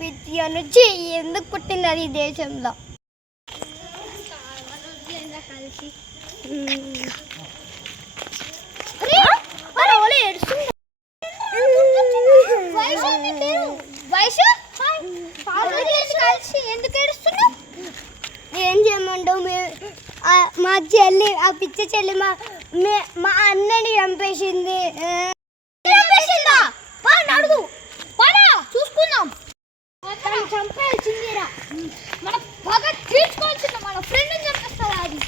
పిచ్చి అనొచ్చి ఎందుకు పుట్టింది అది దేశంలో కలిసి ఎందుకు ఏడుస్తున్నావు? ఏం చేయమంటావు? మా చెల్లి ఆ పిచ్చి చెల్లి మా అన్నని చంపేసింది. అడుగు చూసుకుందాం. చంపేసిందిరా మన పగ తీర్చుకోవాల్సింది. మన ఫ్రెండ్ చంపేస్తారా అది?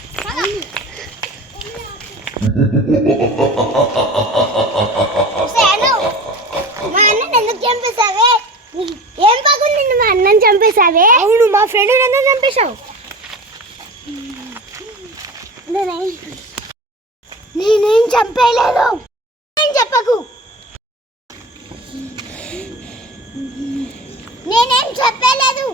మా అన్నని ఎందుకు చంపేశావే? ఏం పగుంది మా అన్నని చంపేశావే? అవును, మా ఫ్రెండ్ ఎందుకు చంపేశావు? నేనేం చంపేయలేదు. ఏం చెప్పకు. నేనేం చెప్పలేదు.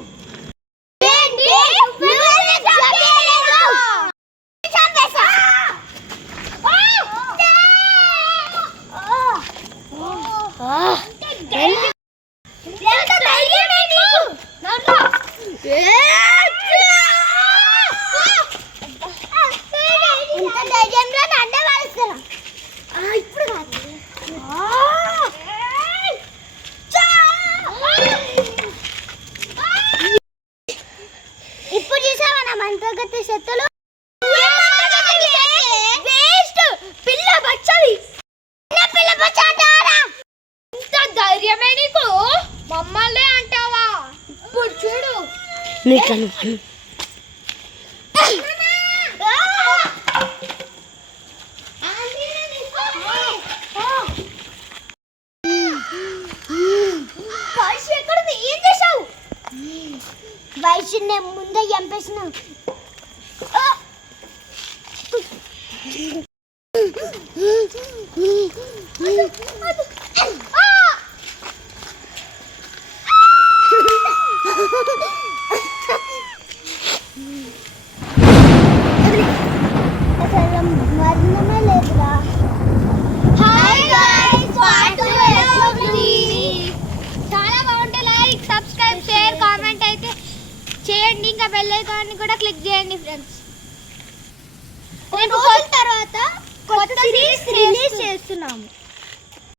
ఇప్పుడు చూసావా నా మంత్రగతి శక్తులు? పిల్ల బచ్చవి పిల్ల బచ్చ అంటారా? ఇంత ధైర్యమే నీకు? మమ్మల్నే అంటావా? ఇప్పుడు చూడు ఏం చేసావు? వైశ్యుని ముందే చంపేసిన. మరణమే లేదురా. చాలా బాగుంటే లైక్, సబ్స్క్రైబ్, షేర్, కామెంట్ అయితే చేయండి. ఇంకా బెల్ ఐకాన్ కూడా క్లిక్ చేయండి ఫ్రెండ్స్. కొన్ని రోజుల తర్వాత కొత్త సిరీస్ రిలీజ్ చేస్తున్నాము.